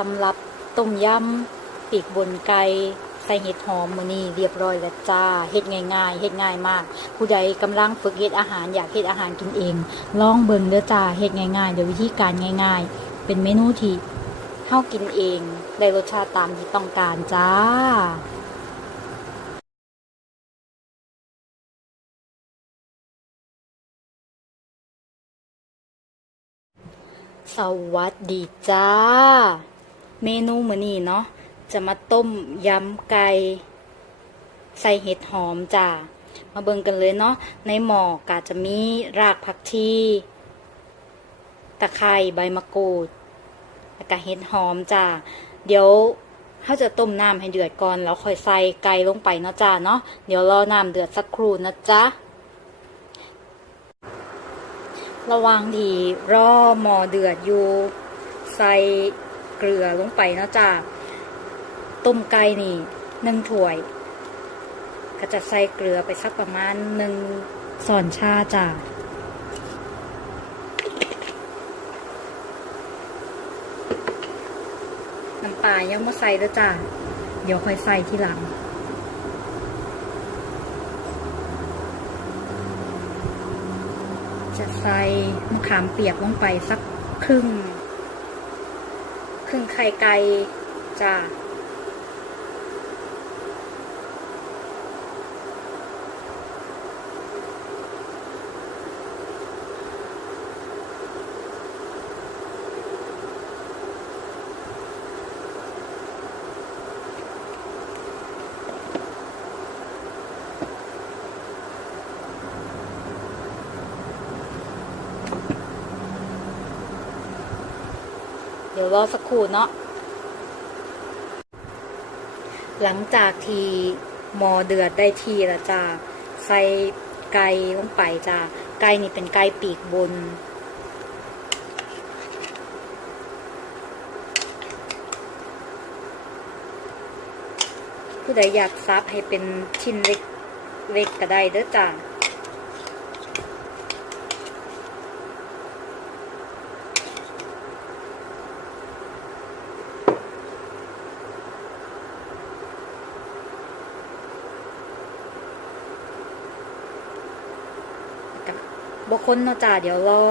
สำหรับต้มยำปีกบนไก่ใส่เห็ดหอมมือนี้เรียบร้อยแล้วจ้าเฮ็ดง่ายๆเฮ็ดง่ายมาก ผู้ใดกำลังฝึกเฮ็ดอาหารอยากเฮ็ดอาหารกินเอง ลองเบิ่งเด้อจ้าเฮ็ดง่ายๆเดี๋ยววิธีการง่าย ๆ เป็นเมนูที่เฮากินเองได้รสชาติตามที่ต้องการจ้าสวัสดีจ้า เมนูมื้อนี้เนาะจะมาต้มยำไก่ใส่เห็ดหอมจ้ามาเบิ่งกันเลยเนาะในหม้อก็จะมีรากผักชีตะไคร้ใบมะกรูดแล้วก็เห็ดหอมจ้าเดี๋ยวเขาจะต้มน้ำให้เดือดก่อนแล้วค่อยใส่ไก่ลงไปเนาะจ้าเนาะเดี๋ยวรอน้ำเดือดสักครู่นะจ๊ะระว่างที่รอหมอเดือดอยู่ใส่ เกลือลงไปนะจ้าต้มไก่นี่หนึ่งถ้วย ก็จะใส่เกลือไปสักประมาณหนึ่งส่อนชาจ้าน้ำปลายังไม่ใส่แล้วจ้าเดี๋ยวค่อยใส่ทีหลังจะใส่มะขามเปียกลงไปสักครึ่ง ครึ่งไข่ไก่จ้า ดี๋ยวรอสักครู่เนาะหลังจากที่หมอเดือดได้ทีแล้วจ้าใส่ไก่ลงไปจ้าไก่นี่เป็นไก่ปีกบน ผู้ใดอยากซับให้เป็นชิ้นเล็กเล็กก็ได้เด้อจ้า กั บบคนเนาะจ้าเดี๋ยวรอ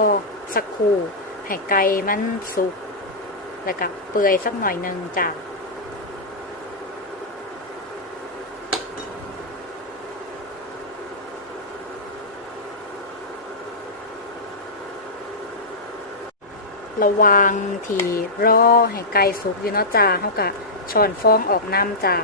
สักครู่ให้ไก่มันสุก แล้วก็เปื่อยสักหน่อยหนึ่งจ้าระวางที่รอให้ไก่สุกอยู่เนาะจ้าเขากะช้อนฟองออกน้ำจ้า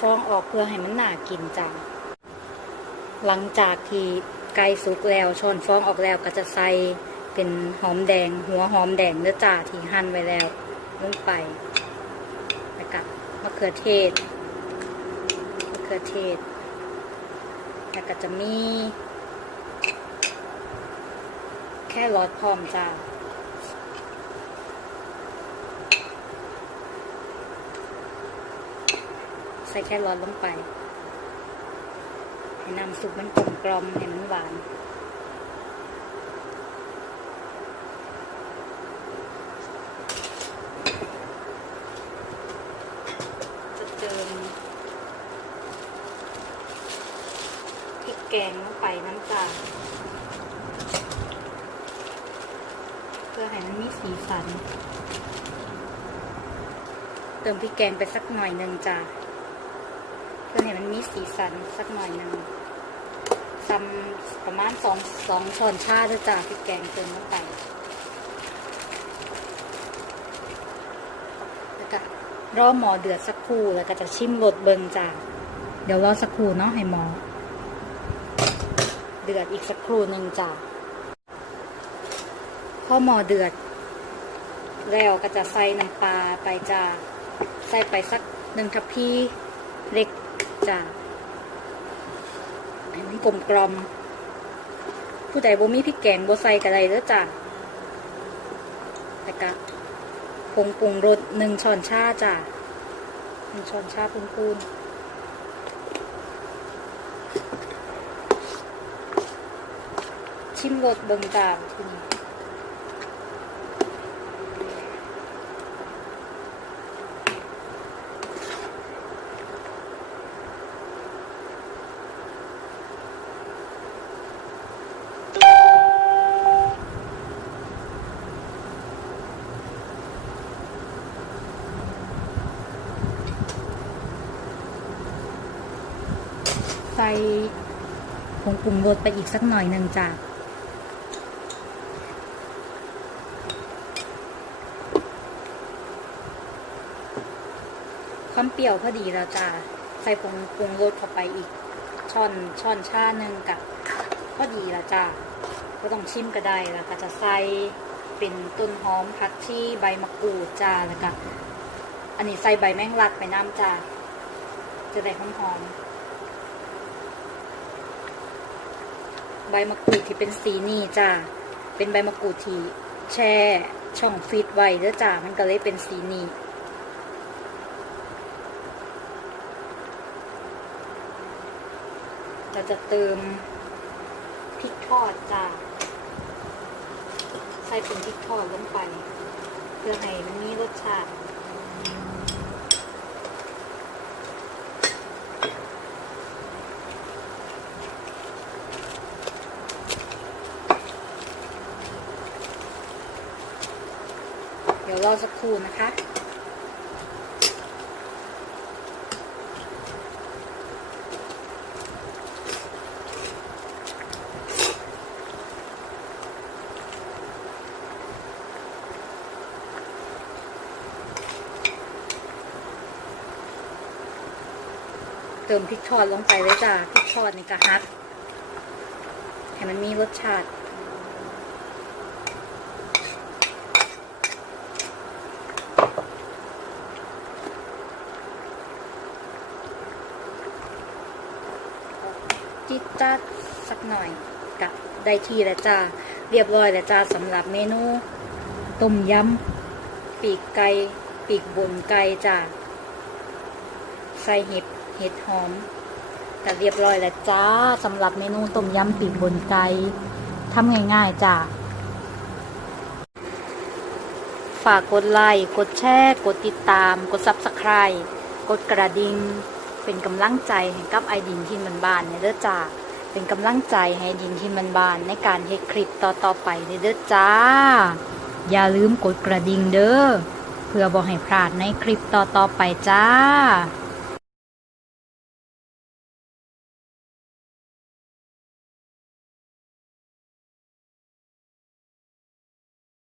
ฟองออกเพื่อให้มันหนากินจ้ะหลังจากที่ไก่สุกแล้วช้อนฟองออกแล้วก็จะใส่เป็นหอมแดง หัวหอมแดงเนื้อจ่าที่หั่นไว้แล้วลงไปแล้วก็มะเขือเทศมะเขือเทศแล้วก็จะมี แค่รอดพร้อมจ้า ใส่แค่ร้อนลงไปให้น้ำซุปมันกลมกลมให้มันหวานจะเติมพริกแกงลงไปน้ำตาลเพื่อให้มันมีสีสันเติมพริกแกงไปสักหน่อยหนึ่งจ้า เพื่อให้มันมีสีสันสักหน่อยนึงซ้ำประมาณสองสองช้อนชาด้วยจ้าพริกแกงเติมลงไปแล้วก็รอหมอเดือดสักครู่แล้วก็จะชิมรสเบิงจ้าเดี๋ยวรอสักครู่เนาะให้หมอ เดือดอีกสักครู่หนึ่งจ้ะพอหม้อเดือด แล้วก็จะใส่น้ำปลาไปจ้าใส่ไปสักหนึ่งทัพพีเล็ก จ้าให้มันกลมกลอมผู้ใดบ่มีพริกแกงบ่ใส่ก็ได้เด้อจ้าแต่ก็ผงปรุงรสหนึ่งช้อนชาจ้าหนึ่งช้อนชาพูนๆชิมรสเบิ่งจ้าทีนี้ ผงปรุงรสไปอีกสักหน่อยหนึ่งจ้ะความเปรี้ยวพอดีแล้วจ้ะใส่ผงปรุงรสเข้าไปอีกช้อนช้อนชาหนึ่งกับพอดีแล้วจ้ะก็ต้องชิมก็ได้แล้วก็จะใส่เป็นต้นหอมผักชีใบมะกรูดจ้าแล้วก็อันนี้ใส่ใบแมงลัดไปน้ำจ้าจะได้หอมๆ ใบมะกรูดที่เป็นสีนี่จ้าเป็นใบมะกรูดที่แช่ช่องฟีดไว้เด้อจ้ามันก็เลยเป็นสีนี้เราจะเติมพริกทอดจ้าใส่เป็นพริกทอดลงไป เพื่อให้มันมีรสชาติ ยวรอสักครู่นะคะ เติมพริกทอดลงไปเลยจ้ะพริกทอดในกระฮัดให้มันมีรสชาติ จิตจัดสักหน่อยกับได้ที่แล้วจ้าเรียบร้อยแล้วจ้าสำหรับเมนูต้มยำปีกไก่ปีกบนไก่จ้าใส่เห็ดเห็ดหอมก็เรียบร้อยแล้วจ้าสำหรับเมนูต้มยำปีกบนไก่ทำง่ายๆจ้าฝากกดไลค์ กดแชร์ กดติดตาม กด Subscribe กดกระดิ่ง เป็นกำลังใจให้กับไอดินที่มันบานเนี่ยเด้อจ้าเป็นกำลังใจให้ดินที่มันบานในการเฮ็ดคลิปต่อๆไปในเด้อจ้า อย่าลืมกดกระดิ่งเด้อเพื่อบอกให้พลาดในคลิปต่อๆไปจ้า